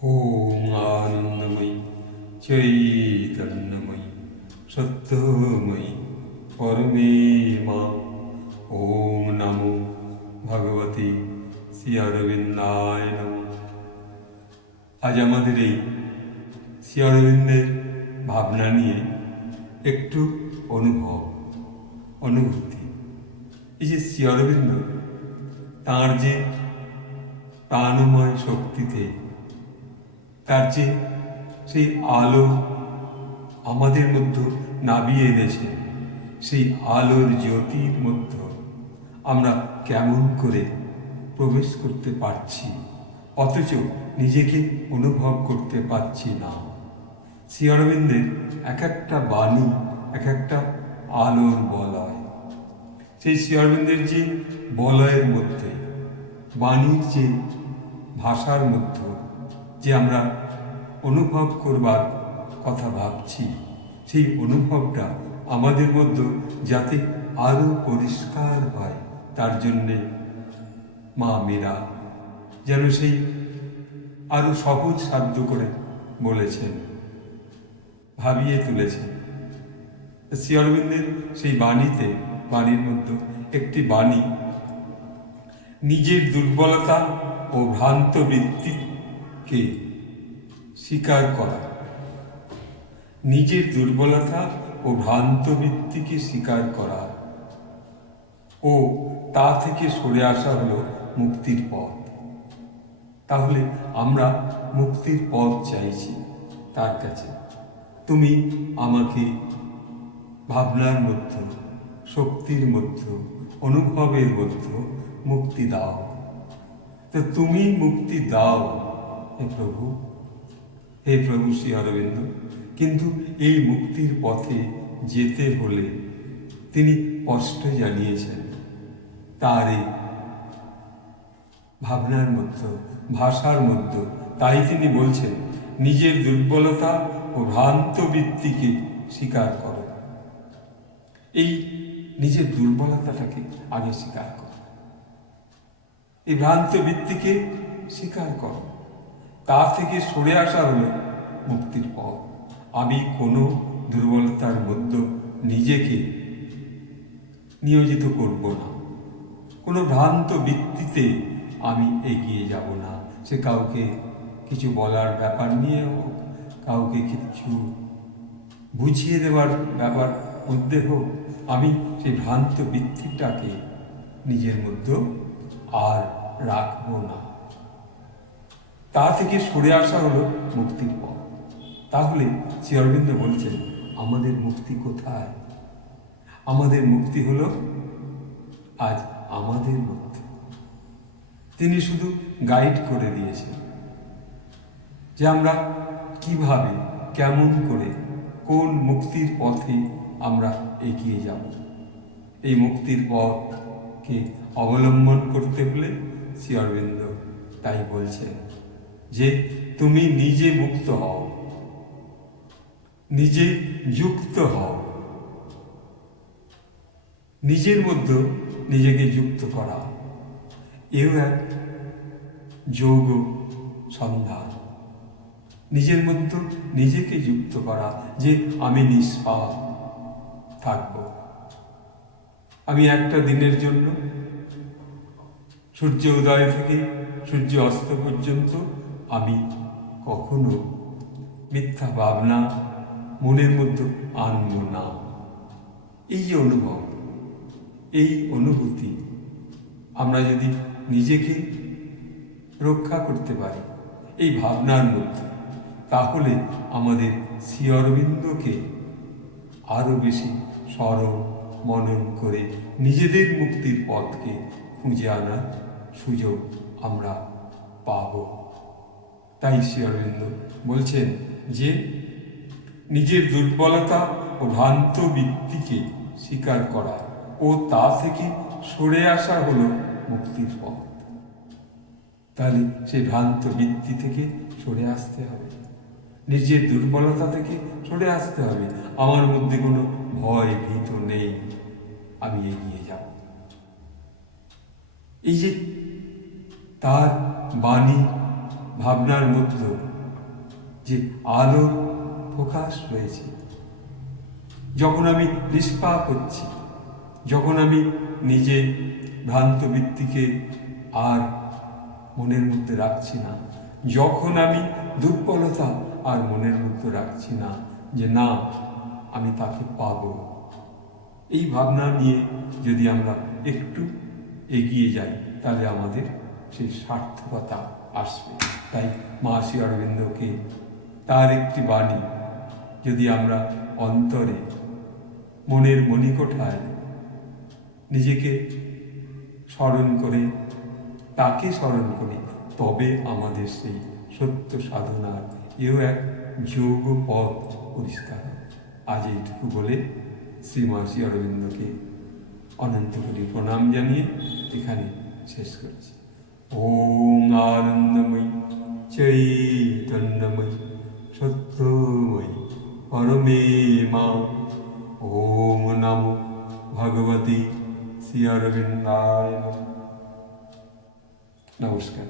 ওম আনন্দময়ী চৈতন্যময়ী সত্যময়ী পরমে মা। ওম নমো ভগবতী শ্রী অরবিন্দায় নমঃ। আজ আমাদের এই শ্রী অরবিন্দের ভাবনা নিয়ে একটু অনুভূতি। এই যে শ্রী অরবিন্দ তাঁর যে প্রাণময় শক্তিতে তার যে সেই আলো আমাদের মধ্যে নামিয়ে এনেছে, সেই আলোর জ্যোতির মধ্যে আমরা কেমন করে প্রবেশ করতে পারছি, অথচ নিজেকে অনুভব করতে পারছি না। শ্রী অরবিন্দের এক একটা বাণী এক একটা আলোর বলয়। সেই শ্রী অরবিন্দের যে বলয়ের মধ্যে, বাণীর যে ভাষার মধ্যে যে আমরা অনুভব করবার কথা ভাবছি, সেই অনুভবটা আমাদের মধ্যে যাতে আরও পরিষ্কার হয়, তার জন্যে মা মীরা যেন সেই আরও সহজ সাধ্য করে বলেছেন, ভাবিয়ে তুলেছেন। শ্রী অরবিন্দের সেই বাণীর মধ্যে একটি বাণী, নিজের দুর্বলতা ও ভ্রান্ত বৃত্তিকে স্বীকার করা। নিজের দুর্বলতা ও ভ্রান্ত বৃত্তিকে স্বীকার করা ও তা থেকে সরে আসা হলো মুক্তির পথ। তাহলে আমরা মুক্তির পথ চাইছি তার কাছে। তুমি আমাকে ভাবনার মধ্যে, শক্তির মধ্যে, অনুভবের মধ্যে মুক্তি দাও। তো তুমি মুক্তি দাও হে প্রভু, হে প্রভু শ্রী অরবিন্দ। কিন্তু এই মুক্তির পথে যেতে হলে তিনি কষ্ট জানিয়েছেন তার এই ভাবনার মধ্যে, ভাষার মধ্যে। তাই তিনি বলছেন, নিজের দুর্বলতা ও ভ্রান্ত বৃত্তিকে স্বীকার করো। এই নিজের দুর্বলতাটাকে আগে স্বীকার করো, এই ভ্রান্ত বৃত্তিকে স্বীকার করো। তা থেকে সরে আসা হলো মুক্তির পথ। আমি কোনো দুর্বলতার মধ্যে নিজেকে নিয়োজিত করব না, কোনো ভ্রান্ত বৃত্তিতে আমি এগিয়ে যাব না। সে কাউকে কিছু বলার ব্যাপার নিয়ে হোক, কাউকে কিছু বুঝিয়ে দেওয়ার ব্যাপার মধ্যে হোক, আমি সেই ভ্রান্ত বৃত্তিটাকে নিজের মধ্যে আর রাখবো না। তা থেকে সরে আসা হলো মুক্তির পথ। তাহলে শ্রী অরবিন্দ বলছেন, আমাদের মুক্তি কোথায়? আমাদের মুক্তি হলো আজ আমাদের মধ্যে। তিনি শুধু গাইড করে দিয়েছেন যে আমরা কিভাবে, কেমন করে, কোন মুক্তির পথে আমরা এগিয়ে যাব। এই মুক্তির পথকে অবলম্বন করতে হলে শ্রী অরবিন্দ তাই বলছেন যে তুমি নিজে মুক্ত হও, নিজে যুক্ত হও। নিজের মধ্যে নিজেকে যুক্ত করা, এও এক যোগ সন্ধান। নিজের মধ্যে নিজেকে যুক্ত করা, যে আমি নিষ্পাপ থাকব। আমি একটা দিনের জন্য সূর্য উদয় থেকে সূর্য অস্ত পর্যন্ত আমি কখনো মিথ্যা ভাবনা মনের মধ্যে আনব না। এই যে অনুভব, এই অনুভূতি আমরা যদি নিজেকে রক্ষা করতে পারি এই ভাবনার মধ্যে, তাহলে আমাদের শ্রী অরবিন্দকে আরও বেশি স্মরণ মনন করে নিজেদের মুক্তির পথকে খুঁজে আনার সুযোগ আমরা পাব। তাই শ্রী অরবিন্দ বলছেন যে নিজের দুর্বলতা ও ভ্রান্ত বৃত্তিকে স্বীকার করা ও তা থেকে সরে আসা হলো মুক্তির পথ। তাহলে সেই ভ্রান্ত বৃত্তি থেকে সরে আসতে হবে, নিজের দুর্বলতা থেকে সরে আসতে হবে। আমার মধ্যে কোনো ভয় ভীত নেই, আমি এগিয়ে যাব। এই যে তার বাণী ভাবনার মধ্যে যে আলোর প্রকাশ রয়েছে, যখন আমি নিষ্পাপ হচ্ছি, যখন আমি নিজে ভ্রান্ত বৃত্তিকে আর মনের মধ্যে রাখছি না, যখন আমি দুর্বলতা আর মনের মধ্যে রাখছি না যে না আমি তাকে পাব, এই ভাবনা নিয়ে যদি আমরা একটু এগিয়ে যাই তাহলে আমাদের সেই সার্থকতা আসবে। তাই মা শ্রী অরবিন্দকে তার একটি বাণী যদি আমরা অন্তরে মনের মণিকোঠায় নিজেকে স্মরণ করে, তাকে স্মরণ করি, তবে আমাদের সেই সত্য সাধনার এও এক যোগ পথ পরিষ্কার। আজ এইটুকু বলে শ্রীমা শ্রী অরবিন্দকে অনন্ত কোটি প্রণাম জানিয়ে এখানে শেষ করছি। ওম আনন্দময়ী চৈতন্যময়ী সত্যময়ী পরমে মা। ওম নমো ভগবতী শ্রী অরবিন্দায় নমঃ। নমস্কার।